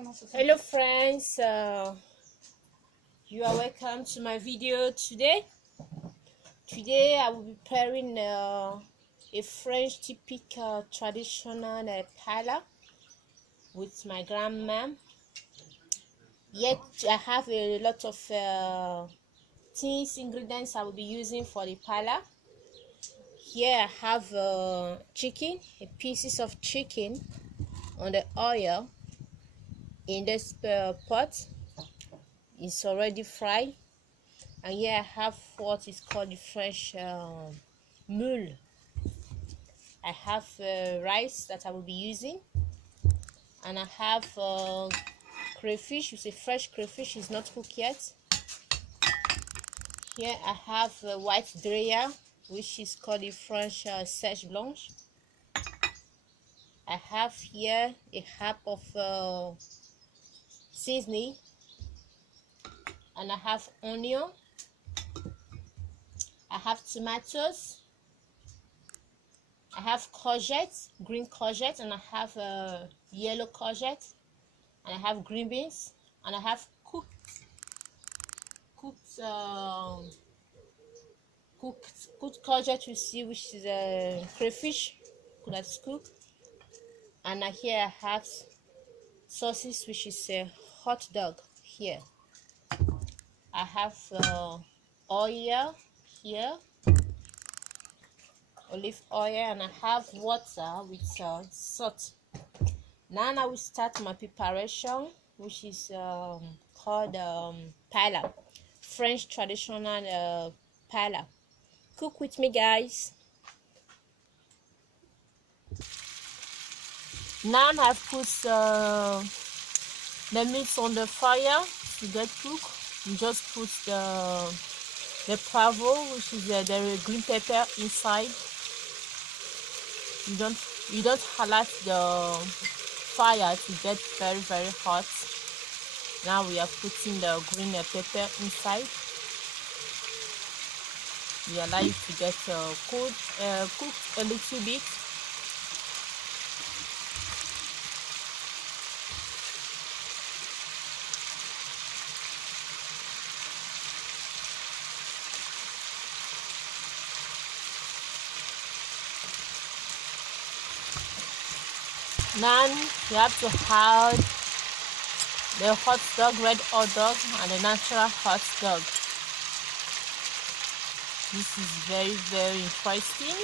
Hello friends, you are welcome to my video today. I will be preparing a French typical traditional paella with my grandma. Yet I have a lot of things, ingredients I will be using for the paella. Here I have chicken, pieces of chicken on the oil in this pot. It's already fried. And here I have what is called the fresh mule. I have rice that I will be using, and I have crayfish. It's a fresh crayfish, is not cooked yet. Here I have white dreya, which is called the French sèche blanche. I have here a half of seasoning, and I have onion. I have tomatoes. I have courgette, green courgette, and I have yellow courgette, and I have green beans, and I have cooked courgette, you see, which is a crayfish that's cooked. And here I have sauces, which is a hot dog. Here I have oil here, olive oil, and I have water with salt. Now I will start my preparation, which is called paella, French traditional paella. Cook with me, guys. Now I've put the meat on the fire to get cooked. You just put the poivre, which is the green pepper inside. You don't allow the fire to get very hot. Now we are putting the green pepper inside. We allow it to get cooked a little bit. Now you have to add the hot dog, red hot dog, and the natural hot dog. This is very interesting,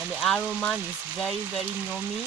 and the aroma is very yummy.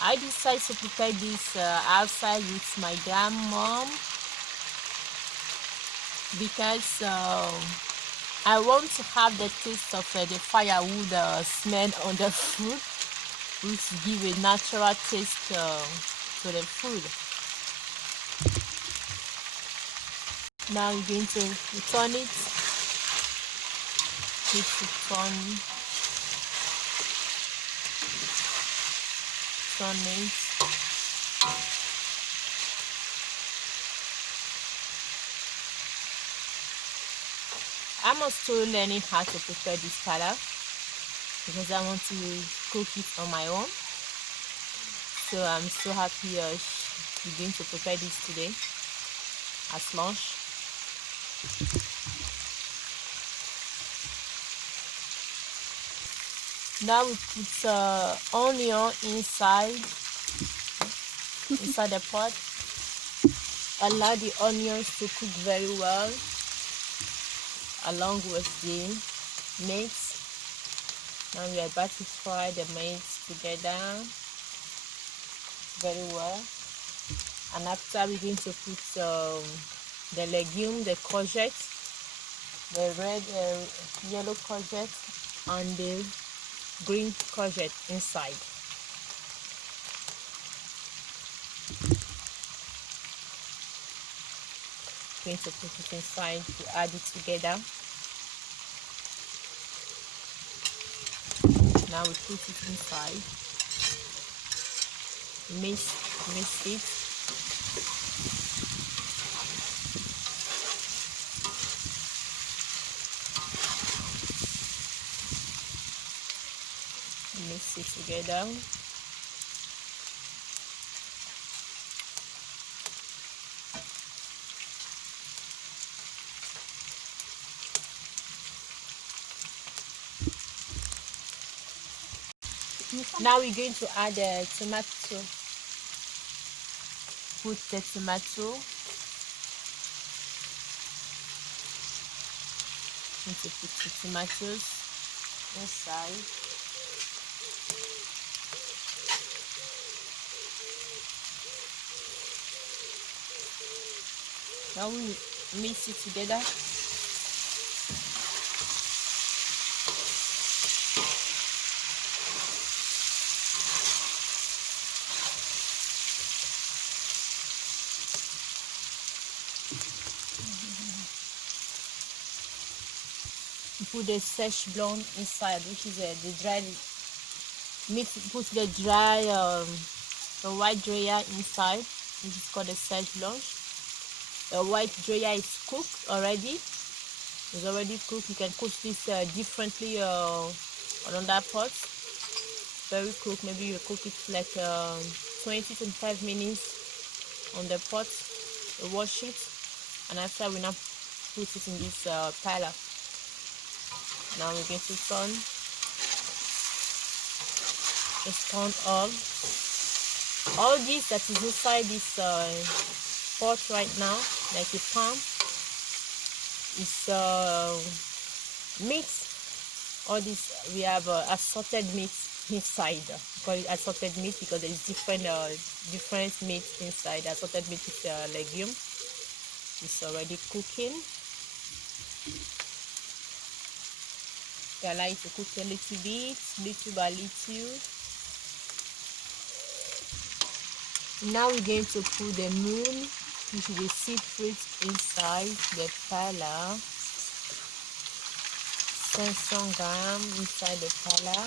I decided to prepare this outside with my grandmom because I want to have the taste of the firewood smell on the food, which give a natural taste to the food. Now I'm going to turn it. Turn it. I'm still learning how to prepare this paella because I want to cook it on my own. So I'm so happy we're going to prepare this today as lunch. Now we put onion inside the pot. Allow the onions to cook very well along with the meat. Now we are about to fry the meat together very well, and after we're going to put the legume, the courgette, the red yellow courgette, and the green courgette inside. Going to put it inside to add it together. Now we put it inside, mix it. Mix it together. Now we're going to add the tomato. Put the tomato. Need to put the tomatoes inside. Now we mix it together. Put the fresh blonde inside, which is the dry mix. Put the dry the white dryer inside, which is called the fresh blanche. The white dryer is cooked already. It's already cooked. You can cook this differently on another pot. Very cooked. Maybe you cook it like 20-25 minutes on the pot. Wash it, and after we now put it in this paella. Now we're going to turn. Just turn all this that is inside this pot right now, like a pan, is meat. All this, we have assorted meat inside. We call it assorted meat because there is different meat inside. Assorted meat is legume. It's already cooking. I like to cook a little bit, little by little. Now we're going to put the moon, which is the seafood, inside the paella. 500 grams inside the paella.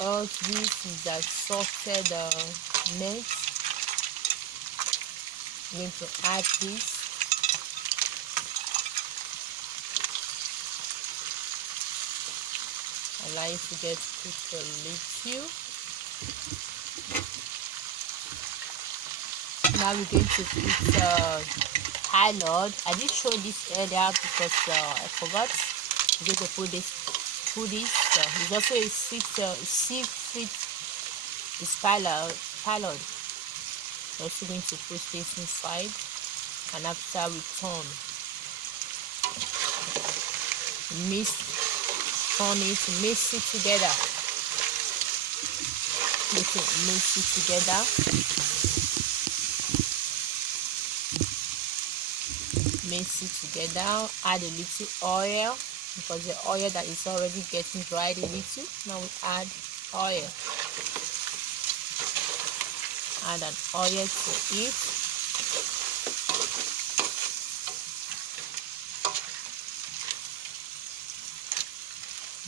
All this is assorted meat. I'm going to add this. Allow it to get cooked a little. Now we're going to put paella. I did show this earlier because I forgot. We're going to put this. It's also a seafood. It's paella. We're also going to put this inside, and after we turn, turn it, mix it together. Mix it together. Mix it together. Add a little oil because the oil that is already getting dried a little. Now we add oil. Add an oil to it.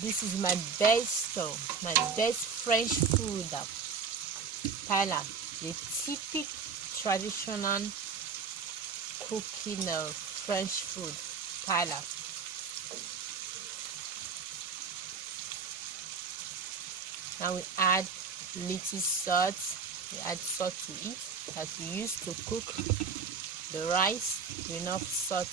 This is my best French food, paella, the typical traditional cooking of French food, paella. Now we add little salt. We add salt to it as we used to cook the rice. Enough salt.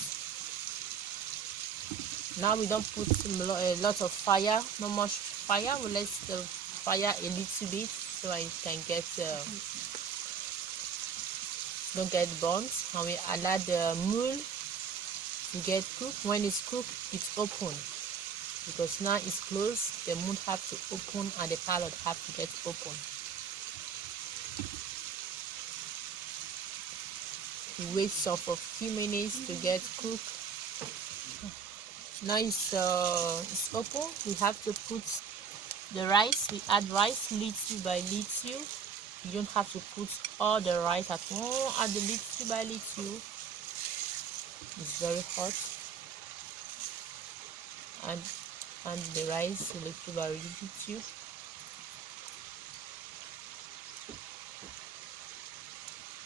Now we don't put a lot of fire, not much fire. We let the fire a little bit so it can get don't get burnt. And we allow the moule to get cooked. When it's cooked, it's open because now it's closed. The moule have to open and the paella have to get open. We wait for a few minutes to get cooked. Now it's open. We have to put the rice. We add rice little by little. You don't have to put all the rice at once. Add the little by little. It's very hot. Add the rice little by little.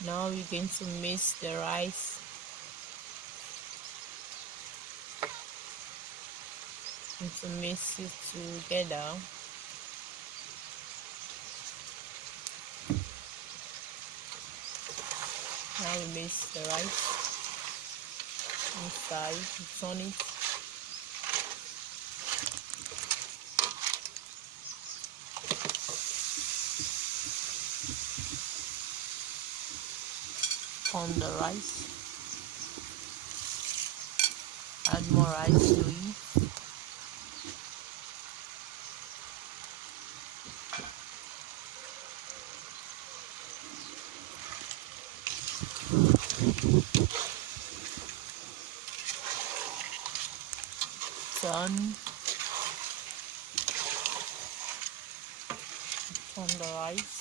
Now we're going to mix the rice. And to mix it together. Now we mix the rice inside. Turn it. on the rice. Add more rice to it. Turn on the rice.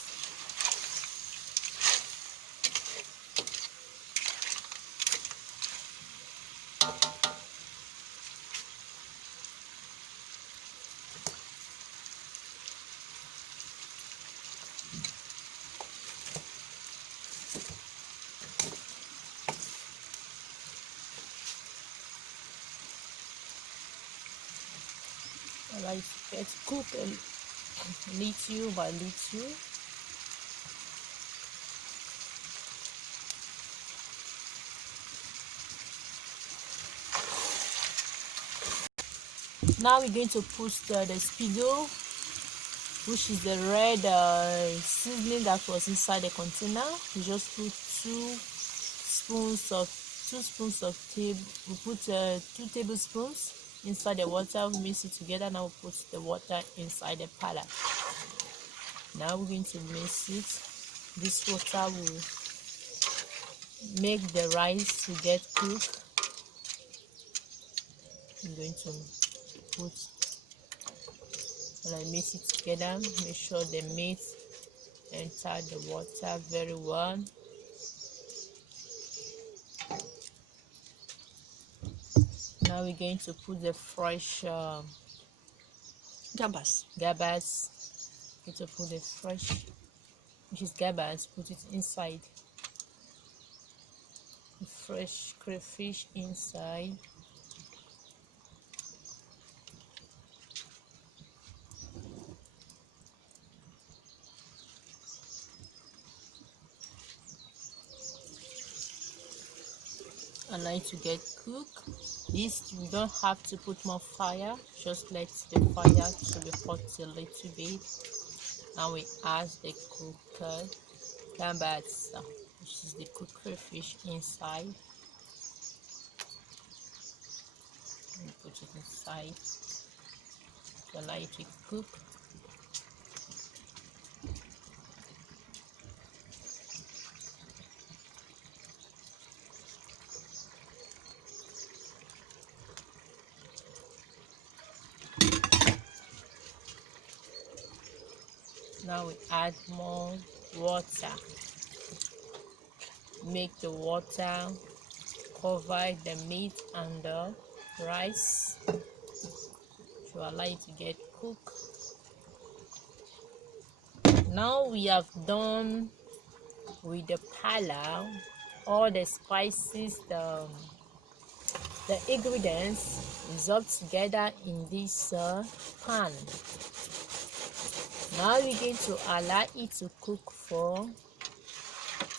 Like it's cooked little by little. Now we're going to put the spigol, which is the red seasoning that was inside the container. We just put two tablespoons inside the water. We mix it together. Now we put the water inside the paella. Now we're going to mix it. This water will make the rice to get cooked. I'm going to put, and I mix it together. Make sure the meat enter the water very well. Now we're going to put the fresh gabas. Going to put the fresh, which is gabas, put it inside. The fresh crayfish inside. Allow it to get cooked. This, we don't have to put more fire, just let the fire to be hot a little bit. Now we add the cooked gambas, which is the cooked crayfish inside. And put it inside to allow it to cook. Now we add more water. Make the water cover the meat and the rice to allow it to get cooked. Now we have done with the paella. All the spices, the ingredients is all together in this pan. Now we're going to allow it to cook for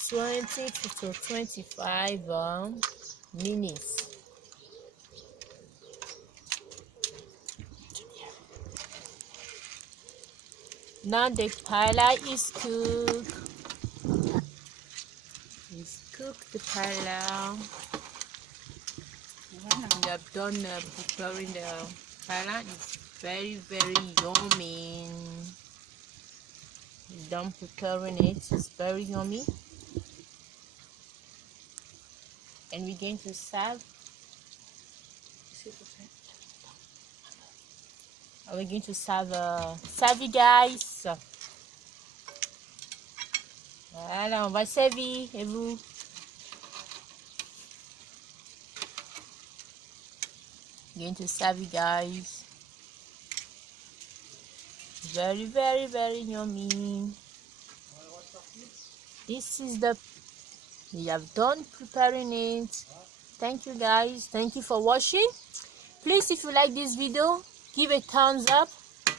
20 to 25 minutes. Now the paella is cooked. It's cooked, the paella. We have done preparing the paella. It's very, very yummy. Done preparing it. It's very yummy. And we're going to serve. We're going to serve you guys. Voilà, on va servir. Et vous? Going to serve you guys. Very, very, very yummy. This is the, we have done preparing it. Thank you guys. Thank you for watching. Please, if you like this video, give a thumbs up,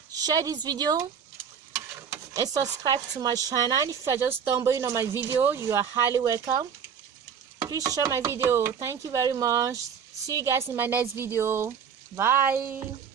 share this video, and subscribe to my channel. If you are just stumbling on my video, you are highly welcome. Please share my video. Thank you very much. See you guys in my next video. Bye.